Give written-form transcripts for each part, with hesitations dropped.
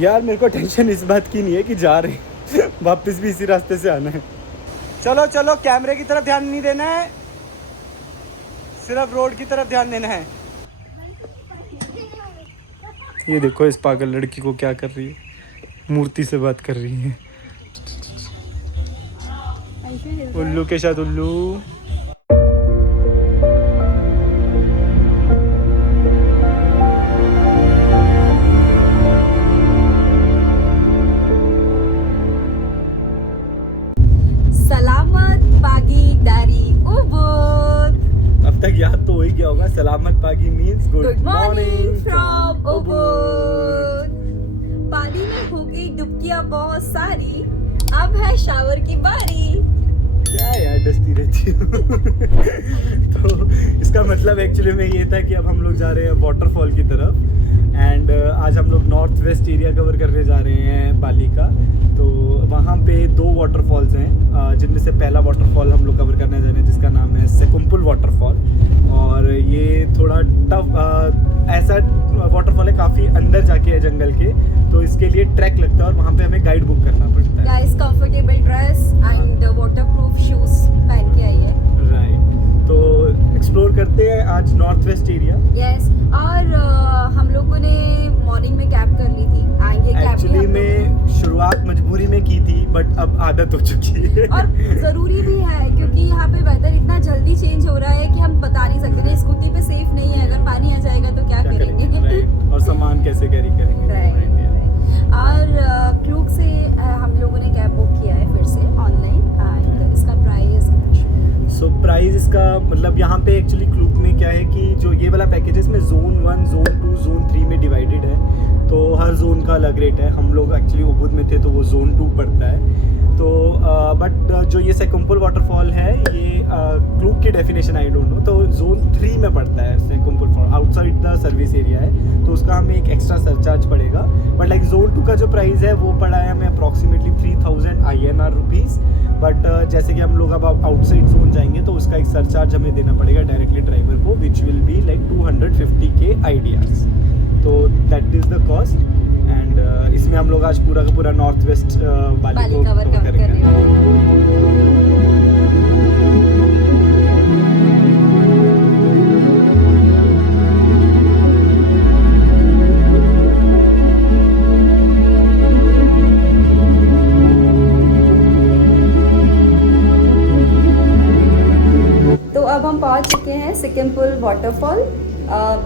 यार मेरे को टेंशन इस बात की नहीं है कि जा रहे वापस भी इसी रास्ते से आना है। चलो चलो, कैमरे की तरफ ध्यान नहीं देना है, सिर्फ रोड की तरफ ध्यान देना है। ये देखो इस पागल लड़की को क्या कर रही है, मूर्ति से बात कर रही है। उल्लू के साथ उल्लू। सलामत पागी दारी उबुद। अब तक याद तो हो ही गया होगा, सलामत Pagi means good morning from Ubud. पानी में हो गई डुबकियां बहुत सारी, अब है शावर की बारी। क्या यार डस्ती रहती हूँ। तो इसका मतलब एक्चुअली में ये था कि अब हम लोग जा रहे हैं वाटरफॉल की तरफ। एंड आज हम लोग नॉर्थ वेस्ट एरिया कवर करने जा रहे हैं बाली का। तो वहाँ पे 2 वाटरफॉल्स हैं, जिनमें से पहला वाटरफॉल हम लोग कवर करने जा रहे हैं जिसका नाम है सेकुम्पुल वाटरफॉल। और ये थोड़ा टफ ऐसा वाटरफॉल है, काफ़ी अंदर जाके है जंगल के, तो इसके लिए ट्रैक लगता है और वहाँ पे हमें गाइड बुक करना पड़ता है। Guys comfortable dress and waterproof shoes पहन के आइए। राइट, तो एक्सप्लोर करते हैं आज नॉर्थ वेस्ट एरिया। यस, और हम लोगों ने मॉर्निंग में कैब कर ली थी। आएंगे कैब एक्चुअली में शुरुआत मजबूरी में की थी, बट अब आदत हो चुकी है। और ज़रूरी भी है क्योंकि यहाँ पे वेदर इतना जल्दी चेंज हो रहा है कि हम बता नहीं सकते ना। स्कूटी पे सेफ नहीं है, अगर पानी आ जाएगा तो क्या करेंगे। राइट, और सामान कैसे कैरी करेंगे। राइट, और क्लूक से हम लोगों ने कैब बुक किया है फिर से ऑनलाइन। इसका प्राइस सो प्राइस इसका मतलब यहाँ पे एक्चुअली क्लूक में क्या है कि जो ये वाला पैकेज है इसमें जोन 1, जोन 2, जोन 3 में डिवाइडेड है। तो हर जोन का अलग रेट है। हम लोग एक्चुअली उबुद में थे तो वो जोन 2 पड़ता है। तो बट जो ये सेकुम्पुल वाटरफॉल है ये क्लूक की डेफिनेशन आई डोंट नो, तो जोन 3 में पड़ता है Sekumpul fall, outside the service area है, तो उसका हमें एक एक्स्ट्रा सरचार्ज पड़ेगा। बट लाइक जोन 2 का जो प्राइस है वो पड़ा है हमें अप्रॉक्सीमेटली 3000 INR रुपीज़। बट जैसे कि हम लोग अब आउटसाइड जोन जाएंगे तो उसका एक सरचार्ज हमें देना पड़ेगा डायरेक्टली ड्राइवर को, which will be like 250K IDRs। तो that is the cost. And इसमें हम लोग आज पूरा का पूरा नॉर्थ वेस्ट बाली को कवर करेंगे। तो अब हम पहुंच चुके हैं सेकुम्पुल वाटरफॉल।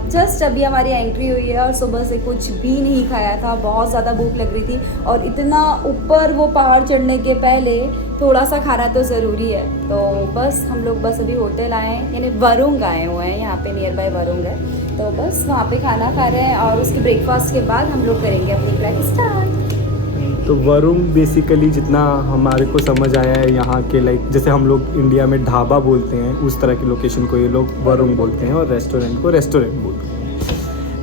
जस्ट अभी हमारी एंट्री हुई है और सुबह से कुछ भी नहीं खाया था, बहुत ज़्यादा भूख लग रही थी और इतना ऊपर वो पहाड़ चढ़ने के पहले थोड़ा सा खाना तो ज़रूरी है। तो बस हम लोग बस अभी होटल आए हैं, यानी वरुंग आए हुए हैं, यहाँ पे नियर बाय वरुंग है। तो बस वहाँ पे खाना खा रहे हैं और उसके ब्रेकफास्ट के बाद हम लोग करेंगे अपनी ट्रैक स्टार्ट। तो वरुंग बेसिकली जितना हमारे को समझ आया है यहाँ के, लाइक जैसे हम लोग इंडिया में ढाबा बोलते हैं उस तरह की लोकेशन को ये लोग वरुंग बोलते हैं और रेस्टोरेंट को रेस्टोरेंट बोलते हैं।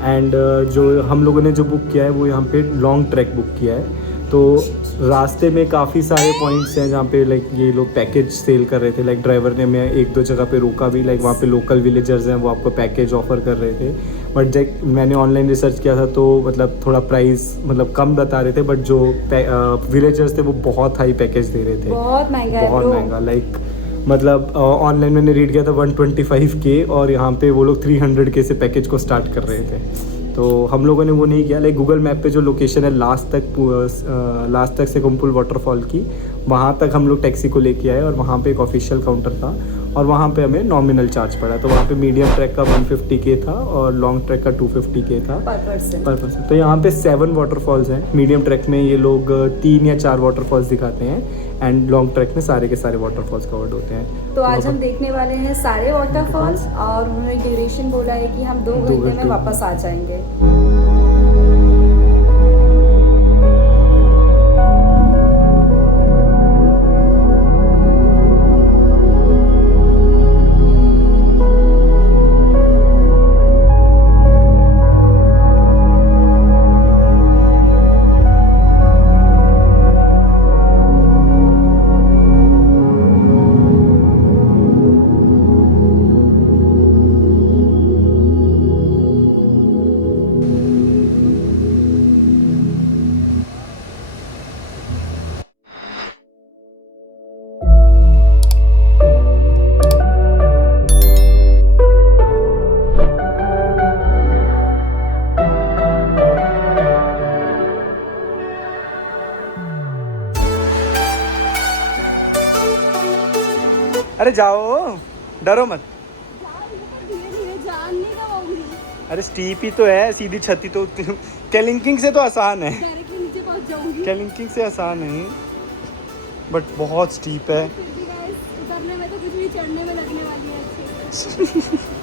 एंड जो हम लोगों ने जो बुक किया है वो यहाँ पे लॉन्ग ट्रैक बुक किया है। तो रास्ते में काफ़ी सारे पॉइंट्स हैं जहाँ पे लाइक ये लोग पैकेज सेल कर रहे थे। लाइक ड्राइवर ने मैं 1-2 जगह पे रोका भी, लाइक वहाँ पे लोकल विलेजर्स हैं वो आपको पैकेज ऑफर कर रहे थे। बट जब मैंने ऑनलाइन रिसर्च किया था तो मतलब थोड़ा प्राइस मतलब कम बता रहे थे, बट जो विलेजर्स थे वो बहुत हाई पैकेज दे रहे थे, बहुत महंगा है, बहुत महंगा। लाइक मतलब ऑनलाइन मैंने रीड किया था 125K और यहाँ पे वो लोग 300K से पैकेज को स्टार्ट कर रहे थे। तो हम लोगों ने वो नहीं किया। लाइक गूगल मैप पे जो लोकेशन है लास्ट तक सेकुम्पुल वाटरफॉल की, वहाँ तक हम लोग टैक्सी को लेके आए और वहाँ पे एक ऑफिशियल काउंटर था और वहाँ पे हमें नॉमिनल चार्ज पड़ा। तो वहाँ पे मीडियम ट्रैक का 150K था और लॉन्ग ट्रैक का 250K था पर पर्सन। तो यहाँ पे 7 वाटरफॉल्स हैं। मीडियम ट्रैक में ये लोग 3 या 4 वाटरफॉल्स दिखाते हैं एंड लॉन्ग ट्रैक में सारे के सारे वाटरफॉल्स कवर्ड होते हैं। तो आज हम देखने वाले हैं सारे वाटरफॉल्स और उन्होंने ड्यूरेशन बोला है कि हम 2 घंटे में वापस आ जाएंगे। अरे जाओ, डरो मत। धीरे धीरे जान नहीं पाऊंगी, अरे स्टीप ही तो है, सीधी छत ही तो। केलिंकिंग से तो आसान है, डायरेक्टली नीचे पहुंच जाऊंगी। केलिंकिंग से आसान है, बट बहुत स्टीप है। फिर भी गाइस उतरने में तो कुछ नहीं, चढ़ने में लगने वाली है अच्छे से।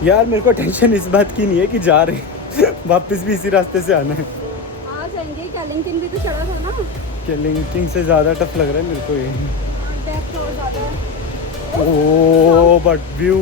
यार मेरे को टेंशन इस बात की नहीं है कि जा रहे हैं, वापस भी इसी रास्ते से आना है। आ जाएंगे, कैलिंगटन भी तो चढ़ा था ना। केलिंकिंग से ज़्यादा टफ लग रहा है मेरे को ये। डेप्थ और ज़्यादा है। Oh but view.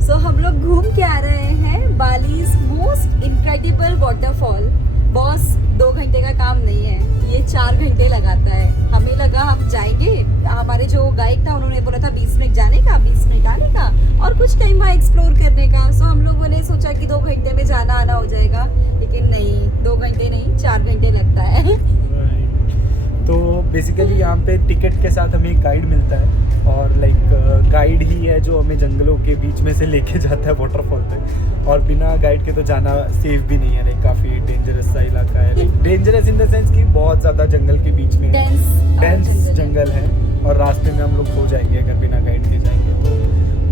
सो हम लोग घूम के आ रहे हैं बालीज मोस्ट इनक्रेडिबल वाटरफॉल। बॉस 2 घंटे का काम नहीं है, ये 4 घंटे लगाता है। हमें लगा हम जाएंगे, हमारे जो गाइड था उन्होंने बोला था 20 मिनट जाने का, 20 मिनट आने का और कुछ टाइम वहाँ एक्सप्लोर करने का। सो हम लोगों ने सोचा कि 2 घंटे में जाना आना हो जाएगा, लेकिन नहीं, 2 घंटे नहीं 4 घंटे लगता है। तो बेसिकली यहाँ पे टिकट के साथ हमें एक गाइड मिलता है, और लाइक गाइड ही है जो हमें जंगलों के बीच में से लेके जाता है वाटरफॉल तक। और बिना गाइड के तो जाना सेफ भी नहीं है, लाइक काफ़ी डेंजरस सा इलाका है। Like dangerous in the sense कि बहुत ज़्यादा जंगल के बीच में डेंस जंगल है, और रास्ते में हम लोग खो जाएंगे अगर बिना गाइड के जाएंगे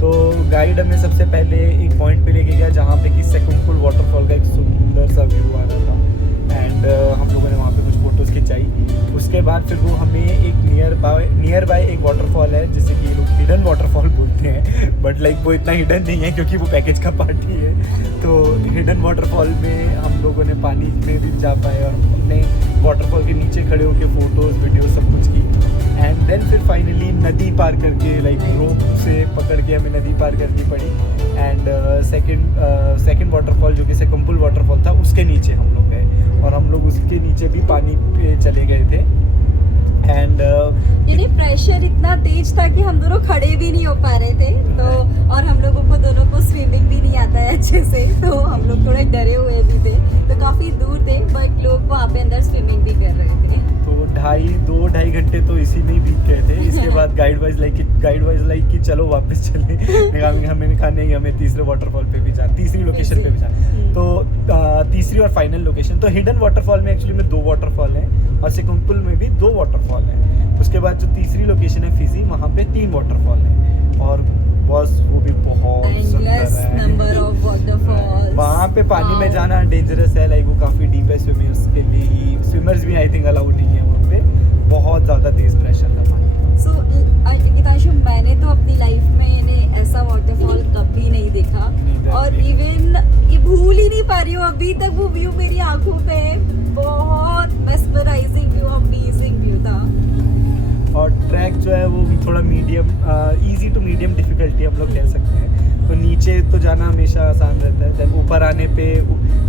तो गाइड हमें सबसे पहले एक पॉइंट पे लेके गया जहाँ पे कि सेकुंपुल वाटरफॉल का एक सुंदर सा व्यू आ रहा था। एंड हम लोगों ने वहाँ पे कुछ फ़ोटोज़ खिंचाई। उसके बाद फिर वो हमें एक नियर बाय एक वाटरफॉल है जिसे कि ये लोग हिडन वाटरफॉल बोलते हैं, बट लाइक वो इतना हिडन नहीं है क्योंकि वो पैकेज का पार्ट ही है। तो हिडन वाटरफॉल में हम लोगों ने पानी में भी जा पाए और अपने वाटरफॉल के नीचे खड़े होकर फ़ोटोज़ वीडियो सब कुछ की। एंड देन फिर फाइनली नदी पार करके, लाइक रोप से पकड़ के हमें नदी पार करनी पड़ी। एंड सेकंड वाटरफॉल जो कि सेकुंपुल वाटरफॉल था उसके नीचे हम लोग गए, और हम लोग उसके नीचे भी पानी पे चले गए थे। एंड यानी प्रेशर इतना तेज था कि हम दोनों खड़े भी नहीं हो पा रहे थे। तो और हम लोगों को दोनों को स्विमिंग भी नहीं आता है अच्छे से, तो हम लोग थोड़े डरे हुए भी थे। तो काफ़ी दूर थे, बट लोग वहाँ पे अंदर स्विमिंग भी कर रहे थे। तो 2-2.5 घंटे तो इसी में ही बीत गए थे। इसके बाद गाइड वाइज लाइक कि चलो वापस चले। हमें कहा नहीं, हमें तीसरे वाटरफॉल पे भी जाना, तीसरी लोकेशन पे भी जाना। तो तीसरी और फाइनल लोकेशन तो हिडन वाटरफॉल में एक्चुअली में 2 वाटरफॉल हैं, और सेकुंपुल में भी 2 वाटरफॉल हैं। उसके बाद जो तीसरी लोकेशन है फिजी, वहाँ पे 3 वाटरफॉल हैं, और बस वो भी बहुत सुंदर है। Number of waterfalls. वहाँ पे पानी में जाना डेंजरस है, लाइक वो काफ़ी डीप है स्विमर्स के लिए। स्विमर्स भी आई थिंक अलाउड नहीं है वहाँ पे, बहुत ज़्यादा तेज़ प्रेशर था पानी। सो गीतांशु, मैंने तो अपनी लाइफ में ऐसा वाटरफॉल कभी नहीं देखा, और इवन ये भूल ही नहीं पा रही हूँ अभी तक वो व्यू मेरी आंखों पे है। बहुत मेस्मराइजिंग व्यू, अमेजिंग व्यू था। और ट्रैक जो है वो भी थोड़ा medium, easy to medium difficulty हम लोग कह सकते हैं। तो नीचे तो जाना हमेशा आसान रहता है, देन ऊपर आने पे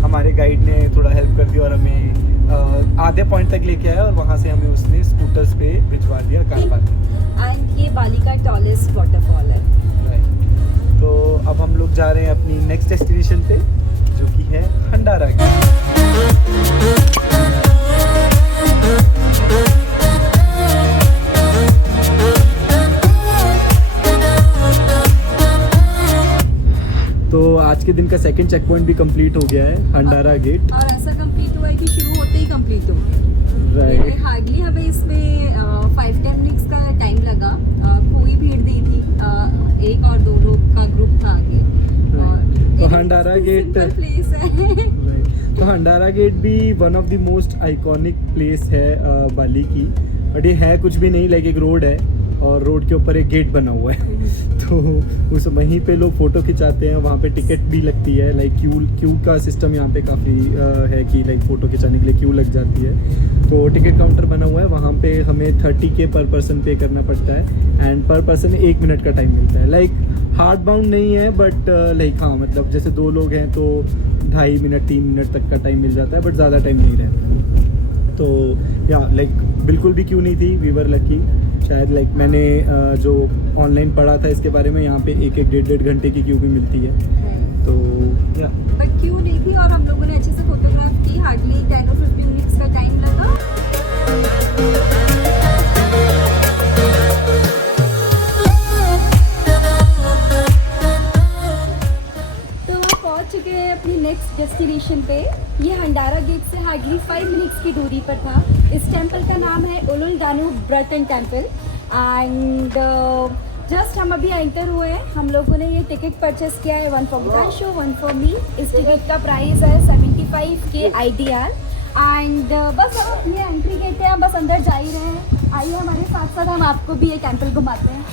हमारे गाइड ने थोड़ा हेल्प कर दी और हमें आधे पॉइंट तक लेके आया, और वहाँ से हमें उसने स्कूटर्स पे भिजवा दिया कार पार्क। एंड ये बाली का टॉलेस्ट वाटरफॉल है। राइट। तो अब हम लोग जा रहे हैं अपनी नेक्स्ट डेस्टिनेशन पे, जो कि है हंडारा गेट। तो आज के दिन का सेकंड चेक पॉइंट भी कंप्लीट हो गया है, हंडारा गेट। और ऐसा कंप्लीट हुआ है कि शुरू होते ही कंप्लीट हो गया। राइट। हार्डली हमें इसमें 5-10 मिनट्स का टाइम लगा। कोई भीड़ नहीं थी, 1 और 2 लोग का ग्रुप था आगे। तो तो हंडारा गेट प्लेस है। तो हंडारा गेट भी one of the most iconic place है बाली की, बट ये है कुछ भी नहीं, लाइक एक रोड है और रोड के ऊपर एक गेट बना हुआ है तो उस वहीं पे लोग फ़ोटो खिंचाते हैं, वहाँ पे टिकट भी लगती है, लाइक क्यू का सिस्टम यहाँ पे काफ़ी है कि लाइक फ़ोटो खिंचाने के लिए क्यू लग जाती है। तो टिकट काउंटर बना हुआ है, वहाँ पे हमें 30K पर पर्सन पे करना पड़ता है एंड पर पर्सन 1 मिनट का टाइम मिलता है। लाइक हार्ड बाउंड नहीं है बट लाइक हाँ मतलब जैसे 2 लोग हैं तो 2.5 मिनट 3 मिनट तक का टाइम मिल जाता है, बट ज़्यादा टाइम नहीं रहता है। तो या लाइक बिल्कुल भी क्यू नहीं थी, वी वर लकी। शायद लाइक मैंने जो ऑनलाइन पढ़ा था इसके बारे में, यहाँ पे 1-1 घंटे की क्यू भी मिलती है। तो या बट क्यू नहीं थी और हम लोगों ने अच्छे से फोटोग्राफ की, हार्डली 10 और 15 मिनट्स का टाइम लगा। चुके हैं अपनी नेक्स्ट डेस्टिनेशन पे। ये हंडारा गेट से हार्डली 5 मिनट्स की दूरी पर था। इस टेंपल का नाम है उलुल दानू ब्रटन टेंपल एंड जस्ट हम अभी एंटर हुए हैं। हम लोगों ने ये टिकट परचेस किया है, 1 फॉर गुदांशु 1 फॉर मी। इस टिकट का प्राइस है 75K IDR एंड बस हम अपनी एंट्री गेट है, बस अंदर जा ही रहे हैं। आइए हमारे साथ साथ हम आपको भी ये टेंपल घुमाते हैं।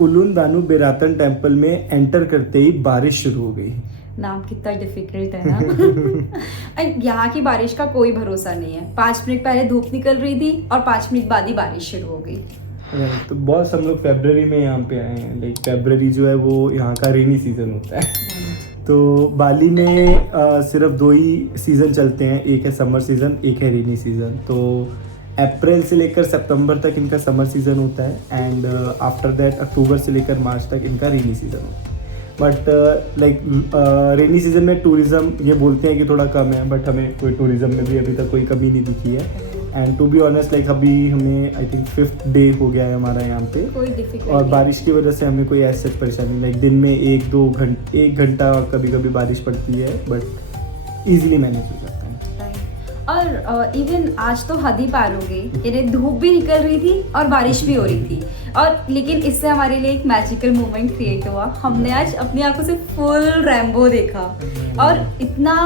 उलुन दानू बेरातन टेंपल में एंटर करते ही बारिश शुरू हो गई। नाम कितना डिफिकल्ट है ना। यहाँ की बारिश का कोई भरोसा नहीं है। 5 मिनट पहले धूप निकल रही थी और 5 मिनट बाद ही बारिश शुरू हो गई। तो बहुत हम लोग फरवरी में यहाँ पे आए हैं, लाइक फरवरी जो है वो यहाँ का रेनी सीजन होता है। तो बाली में सिर्फ 2 ही सीज़न चलते हैं, एक है समर सीज़न, एक है रेनी सीज़न। तो अप्रैल से लेकर सितंबर तक इनका समर सीज़न होता है एंड आफ्टर दैट अक्टूबर से लेकर मार्च तक इनका रेनी सीज़न होता है। बट लाइक रेनी सीज़न में टूरिज़्म ये बोलते हैं कि थोड़ा कम है, बट हमें कोई टूरिज़्म में भी अभी तक कोई कमी नहीं दिखी है। And to be honest like अभी हमें आई थिंक 5th डे हो गया है हमारा यहाँ पे, कोई दिक्कत और बारिश की वजह से हमें कोई ऐसी परेशानी, लाइक दिन में 1 घंटा कभी कभी बारिश पड़ती है, बट ईजिली मैनेज हो जाता है। और इवन आज तो हद ही पार हो गई, यानी धूप भी निकल रही थी और बारिश भी हो रही थी, और लेकिन इससे हमारे लिए एक मैजिकल मोमेंट क्रिएट हुआ। हमने आज अपनी आंखों से फुल रेनबो देखा और इतना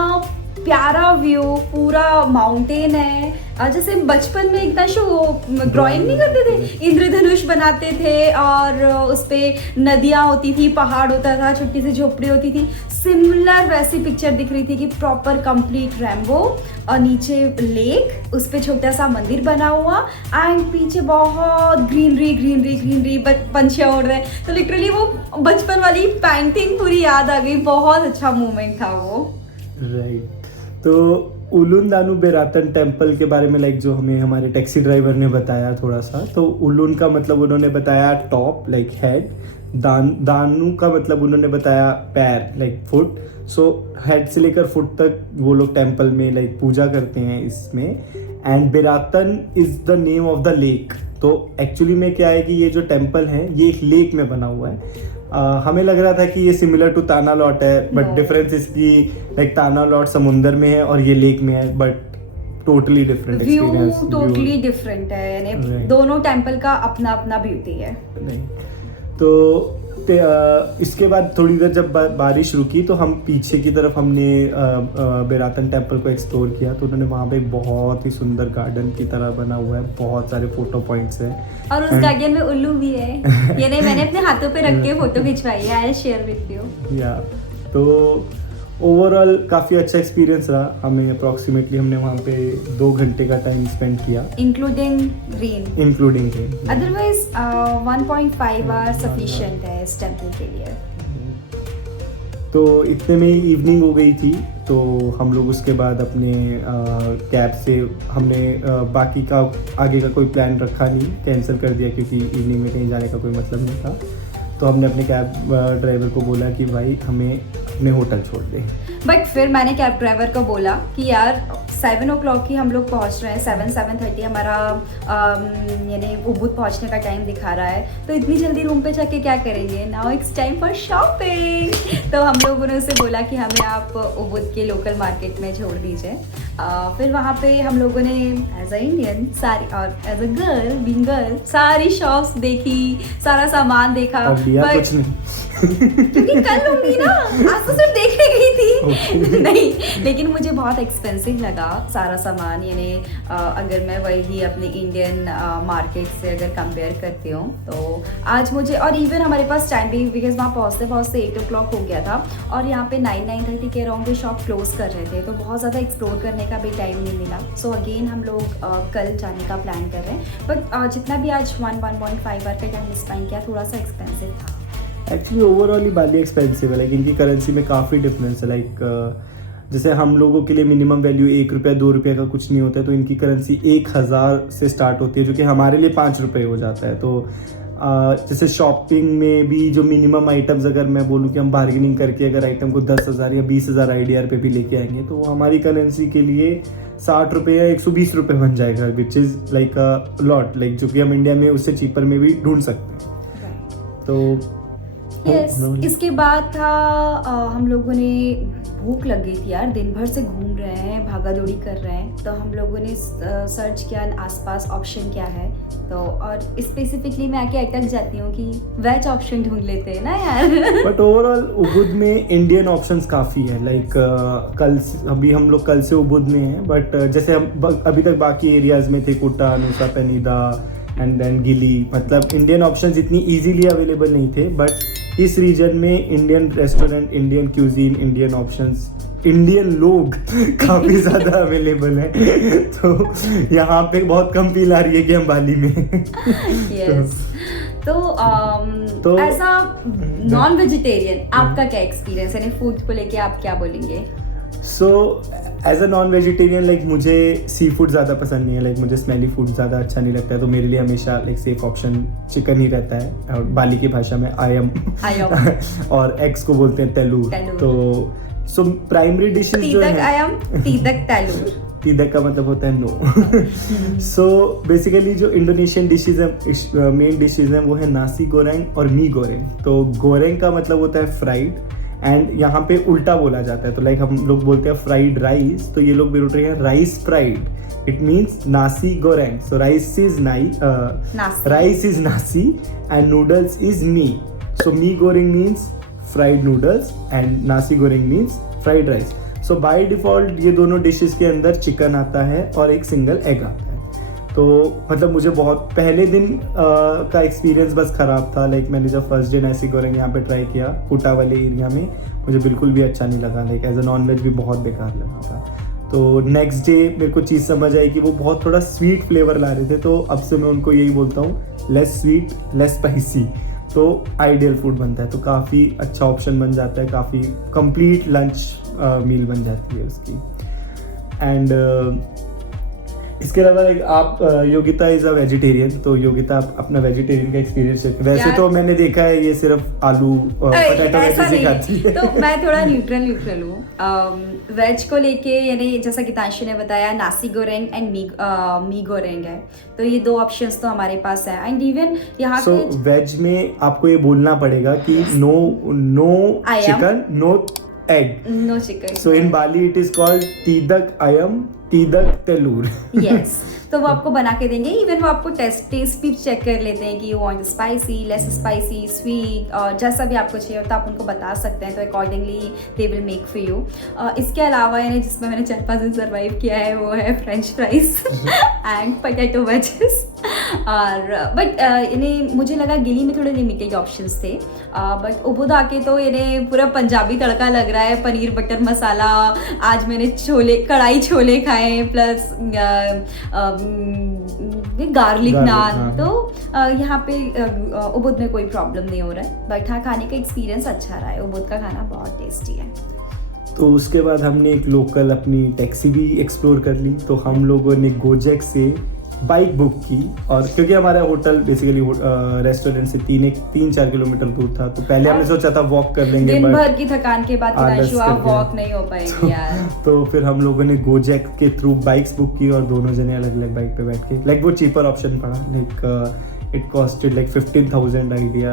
प्यारा व्यू, पूरा माउंटेन है। जैसे बचपन में इतना शो ड्राइंग नहीं करते थे, इंद्रधनुष बनाते थे और उस पे नदियाँ होती थी, पहाड़ होता था, छोटी सी झोपड़ी होती थी, सिमिलर वैसी पिक्चर दिख रही थी कि प्रॉपर कंप्लीट रेनबो, और नीचे लेक, उस पे छोटा सा मंदिर बना हुआ एंड पीछे बहुत ग्रीनरी ग्रीनरी ग्रीनरी, पंछियाँ उड़ रहे। तो लिटरली वो बचपन वाली पेंटिंग पूरी याद आ गई। बहुत अच्छा मोमेंट था वो। राइट। तो उलुन दानू बेरातन टेंपल के बारे में लाइक जो हमें हमारे टैक्सी ड्राइवर ने बताया थोड़ा सा, तो उलुन का मतलब उन्होंने बताया टॉप लाइक हेड, दानू का मतलब उन्होंने बताया पैर लाइक फुट। सो हेड से लेकर फुट तक वो लोग टेंपल में लाइक पूजा करते हैं इसमें। And Beratan is the name of the lake. तो एक्चुअली में क्या है कि ये जो टेंपल है ये एक लेक में बना हुआ है। हमें लग रहा था कि ये सिमिलर टू ताना लॉट है, बट डिफरेंस इसकी लाइक ताना लॉट समुंदर में है और ये लेक में है, but totally different experience, totally different है, यानी दोनों टेंपल का अपना अपना ब्यूटी है। तो इसके बाद थोड़ी देर जब बारिश रुकी तो हम पीछे की तरफ हमने बेरातन टेंपल को एक्सप्लोर किया। तो उन्होंने वहाँ पे बहुत ही सुंदर गार्डन की तरह बना हुआ है, बहुत सारे फोटो पॉइंट्स हैं और उस गार्डन में उल्लू भी है। ये नहीं, मैंने अपने हाथों पे रख के फोटो खिंचवाई है, आई शेयर विद यू। या तो ओवरऑल काफ़ी अच्छा एक्सपीरियंस रहा हमें। अप्रॉक्सीमेटली हमने वहाँ पे 2 घंटे का टाइम स्पेंड किया, including rain. Otherwise 1.5 hour sufficient है इस टेंपल के लिए। तो इतने में ही इवनिंग हो गई थी तो हम लोग उसके बाद अपने कैब से हमने बाकी का आगे का कोई प्लान रखा नहीं, कैंसिल कर दिया क्योंकि इवनिंग में कहीं जाने का कोई मतलब नहीं था। तो हमने अपने कैब ड्राइवर को बोला कि भाई हमें अपने होटल छोड़ दे। बट फिर मैंने कैब ड्राइवर को बोला कि यार 7 o'clock ही हम लोग पहुंच रहे हैं, 7-7:30 हमारा यानी उबुद पहुंचने का टाइम दिखा रहा है, तो इतनी जल्दी रूम पे जाके क्या करेंगे, now it's time for shopping. तो हम लोगों ने उसे बोला कि हमें आप उबुद के लोकल मार्केट में छोड़ दीजिए। फिर वहाँ पे हम लोगों ने एज अ इंडियन सारी और as a girl being girl sari shops देखी, सारा सामान देखा, और लिया कुछ नहीं क्योंकि कल लूंगी ना, आज तो सिर्फ देखने गई थी। नहीं, लेकिन मुझे बहुत एक्सपेंसिव लगा सारा सामान, यानी अगर मैं वही अपने इंडियन मार्केट से अगर कंपेयर करती हूँ तो आज मुझे, और इवन हमारे पास टाइम भी, बिकॉज वहाँ पहुँचते पहुँचते 8 o'clock हो गया था और यहाँ पे 9-9:30 के अराउंड शॉप क्लोज कर रहे थे, तो बहुत ज़्यादा एक्सप्लोर करने का भी टाइम नहीं मिला। सो अगेन हम लोग कल जाने का प्लान कर रहे हैं, बट जितना भी आज 1-1.5 आवर का टाइम स्पेंड किया, थोड़ा सा एक्सपेंसिव था। एक्चुअली ओवरऑल ही बाली एक्सपेंसिव है, लाइक इनकी करेंसी में काफ़ी डिफरेंस है। लाइक जैसे हम लोगों के लिए मिनिमम वैल्यू 1 रुपया 2 रुपये का कुछ नहीं होता है, तो इनकी करेंसी 1000 से स्टार्ट होती है, जो कि हमारे लिए 5 रुपये हो जाता है। तो जैसे शॉपिंग में भी जो मिनिमम आइटम्स, अगर मैं बोलूँ कि हम बार्गेनिंग करके अगर आइटम को 10,000 या 20,000 IDR पे भी लेके आएंगे, तो वो हमारी करेंसी के लिए 60 रुपये या 120 रुपये बन जाएगा, which is like a lot, like जो कि हम इंडिया में उससे चीपर में भी ढूंढ सकते हैं। तो यस, इसके बाद था हम लोगों ने, भूख लग गई थी यार, दिन भर से घूम रहे हैं, भागा दौड़ी कर रहे हैं, तो हम लोगों ने सर्च किया आसपास ऑप्शन क्या है, तो और स्पेसिफिकली मैं आके अटक जाती हूँ कि वेज ऑप्शन ढूंढ लेते हैं ना यार। बट ओवरऑल उबुद में इंडियन ऑप्शंस काफ़ी है, लाइक अभी हम लोग कल से उबुद में हैं, बट जैसे हम अभी तक बाकी एरियाज़ में थे, कुटा, नुसा पेनीदा एंड देन गिली, मतलब इंडियन ऑप्शंस इतनी इजीली अवेलेबल नहीं थे। बट इस रीजन में Indian restaurant, Indian cuisine, Indian options, Indian लोग काफ़ी ज़्यादा अवेलेबल है। तो यहाँ पे बहुत कम फील आ रही है कि हम बाली में। yes. तो ऐसा नॉन वेजिटेरियन आपका क्या एक्सपीरियंस है, फूड को लेके आप क्या बोलेंगे? So as a non vegetarian, like मुझे सी फूड ज़्यादा पसंद नहीं है, लाइक मुझे स्मेली फूड ज़्यादा अच्छा नहीं लगता है, तो मेरे लिए हमेशा लाइक सेफ ऑप्शन चिकन ही रहता है, और बाली की भाषा में आयम और एग्स को बोलते हैं तेलूर। तो सो प्राइमरी डिशेज जो है, आयम, तीदक, तेलूर। तीदक का मतलब होता है नो। सो बेसिकली जो इंडोनेशियन डिशेज है, मेन डिशेज हैं, वो है नासी गोरेंग और मी गोरेंग। तो गोरेंग का मतलब होता है फ्राइड, एंड यहाँ पे उल्टा बोला जाता है, तो लाइक हम लोग बोलते हैं फ्राइड राइस, तो ये लोग बोल रहे हैं rice fried, it means nasi goreng. So rice is rice is nasi and noodles is mee, so mee goreng means fried noodles and nasi goreng means fried rice. So by default ये दोनों dishes के अंदर chicken आता है और एक single egg आता है। तो मतलब मुझे बहुत पहले दिन का एक्सपीरियंस बस ख़राब था, लाइक मैंने जब फर्स्ट डे नासी गोरेंग यहाँ पे ट्राई किया कुटा वाले एरिया में, मुझे बिल्कुल भी अच्छा नहीं लगा, like as a non veg भी बहुत बेकार लगा था। तो नेक्स्ट डे मेरे को चीज़ समझ आई कि वो बहुत थोड़ा स्वीट फ्लेवर ला रहे थे, तो अब से मैं उनको यही बोलता हूँ, लेस स्वीट लेस स्पाइसी, तो आइडियल फूड बनता है, तो काफ़ी अच्छा ऑप्शन बन जाता है, काफ़ी कंप्लीट लंच मील बन जाती है उसकी। एंड इसके अलावा आप योगिता इज अ वेजिटेरियन, तो योगिता आप अपना वेजिटेरियन का एक्सपीरियंस है। वैसे तो मैंने देखा है ये सिर्फ आलू पोटैटो वैसे खाती है, तो मैं थोड़ा न्यूट्रल हूँ वेज को लेके, यानी जैसा गीतांशु ने बताया नासी गोरेंग एंड मी गोरेंग है, तो ये दो ऑप्शंस तो हमारे पास है। एंड इवन यहाँ पे वेज में आपको ये बोलना पड़ेगा कि no chicken no egg, no chicken, so in Bali it is called Tidak Ayam Tidak Telur। yes, तो वो आपको बना के देंगे, इवन वो आपको टेस्ट भी चेक कर लेते हैं कि you want spicy, less spicy, sweet, और जैसा भी आपको चाहिए होता है आप उनको बता सकते हैं, तो accordingly they will make for you. इसके अलावा यानी जिसमें मैंने 4-5 दिन सर्वाइव किया है वो है French fries and potato wages. और बट यानी मुझे लगा गिली में थोड़े लिमिटेड ऑप्शंस थे, बट उबुद आके तो यानी पूरा पंजाबी तड़का लग रहा है, पनीर बटर मसाला, आज मैंने कढ़ाई छोले खाए प्लस गार्लिक नान, तो यहाँ पे उबुद में कोई प्रॉब्लम नहीं हो रहा है, बट हाँ खाने का एक्सपीरियंस अच्छा रहा है, उबुद का खाना बहुत टेस्टी है। तो उसके बाद हमने एक लोकल अपनी टैक्सी भी एक्सप्लोर कर ली। तो हम लोगों ने गोजेक से बाइक बुक की, और क्योंकि हमारा होटल बेसिकली रेस्टोरेंट से 3-4 किलोमीटर दूर था, तो पहले हमने सोचा था वॉक कर लेंगे, दिन but भर की थकान के बाद आलस आप करके। वॉक नहीं हो पाएंगे यार। तो फिर हम लोगों ने गोजेक के थ्रू बाइक्स बुक की और दोनों जने अलग अलग बाइक पे बैठ के, लाइक वो चीपर ऑप्शन पड़ा, like it costed like 15,000 idea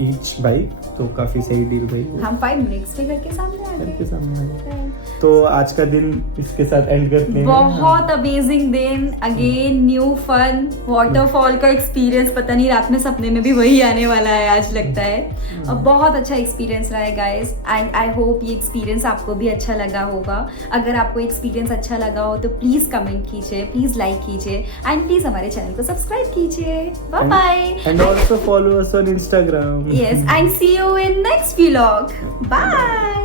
each bike, तो काफ़ी सही डील भाई वो। हम 5 मिनट्स के घर के सामने आ घर गए। के सामने आ गए। तो आज का दिन इसके साथ एंड करते हैं। बहुत अमेजिंग दिन, अगेन न्यू फन, वाटरफॉल का एक्सपीरियंस, पता नहीं रात में सपने में भी वही आने वाला है आज लगता है। और बहुत अच्छा एक्सपीरियंस रहा है गाइस, एंड आई होप ये एक्सपीरियंस आपको भी अच्छा लगा होगा। अगर आपको एक्सपीरियंस अच्छा लगा हो तो प्लीज़ कमेंट कीजिए, प्लीज़ लाइक कीजिए, एंड प्लीज़ हमारे चैनल को सब्सक्राइब कीजिए। Bye bye, and also follow us on Instagram. yes, and see you in next vlog. Bye.